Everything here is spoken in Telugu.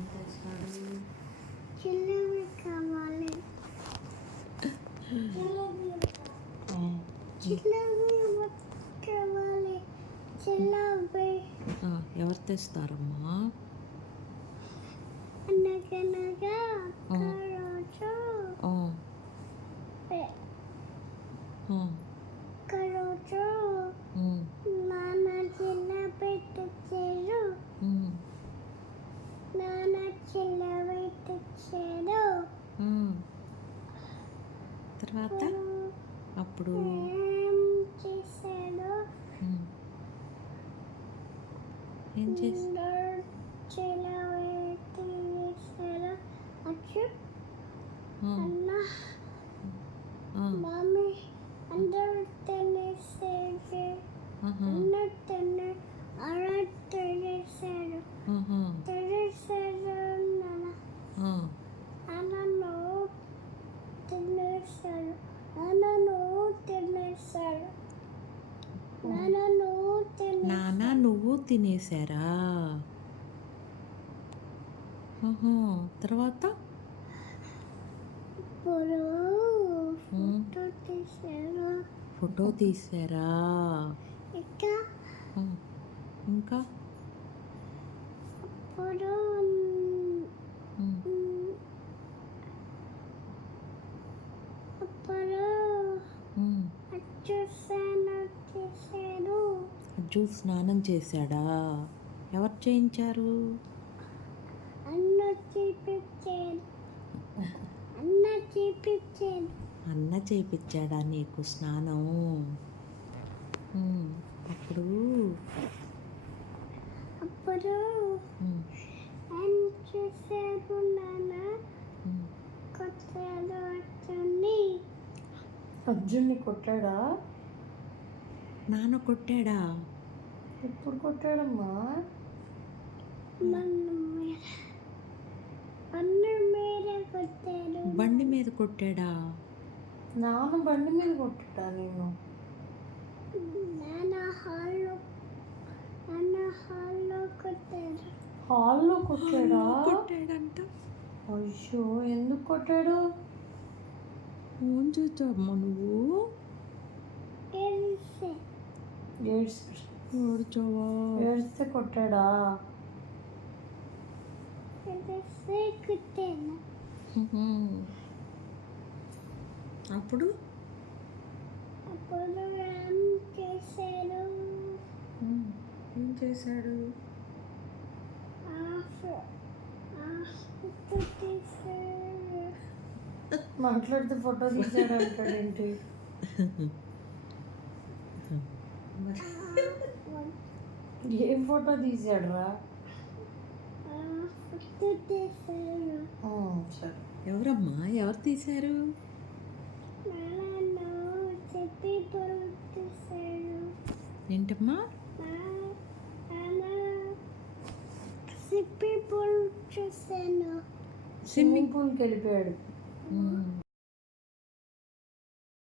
ఏం చేస్తాడు? చిల్లవి కావాలి. చిల్లవి కావాలి. చిల్లవి ఎవరు తెస్తారమ్మా? అనగనగా కరోజు కరోజు నాన్న చిల్లవి తెచ్చారు. నాన్న చిల్లవి తెచ్చారు. తర్వాత అప్పుడు ఏం చేశాడు? ఏం చేసి చిల్లవి తీశారు. అచ్చు అన్న మమ్మీ అందరూ తినేసారు. అన్న అలా తినేసారు. తినేసారు అన్నను తినేసారు. అన్నను తినేసారు. నాన్న నువ్వు తినేసారా? తర్వాత ఫోటో తీసారా? ఇంకా అప్పుడు అజ్జు స్నానం చేశాడా? ఎవరు చేయించారు? అన్న చేయించాడా నీకు స్నానం? అప్పుడు ఏం చేశారు? నాన్న కొట్టాడు అర్జున్ని కొట్టాడా? నాన్న కొట్టాడా? ఎప్పుడు కొట్టాడమ్మా? బండి మీద కొట్టాడా? నాన్న బండి మీద కొట్టాడా నేను? హాల్లో కొట్టాడా? కొట్టాడంట. అయ్యో, ఎందుకు కొట్టాడు? ఫోన్ చూచామ్మా నువ్వు? ఏడ్చావా? ఏడిస్తే కొట్టాడా? అప్పుడు ఏం చేశాడు? మాట్లాడితే ఫోటో తీసాడు అంటాడేంటి? ఏం ఫోటో తీసాడు రా? సరే. ఎవరమ్మా? ఎవరు తీశారు? ఏంటమ్మా? స్విమ్మింగ్ పూల్కి వెళ్ళిపోయాడు.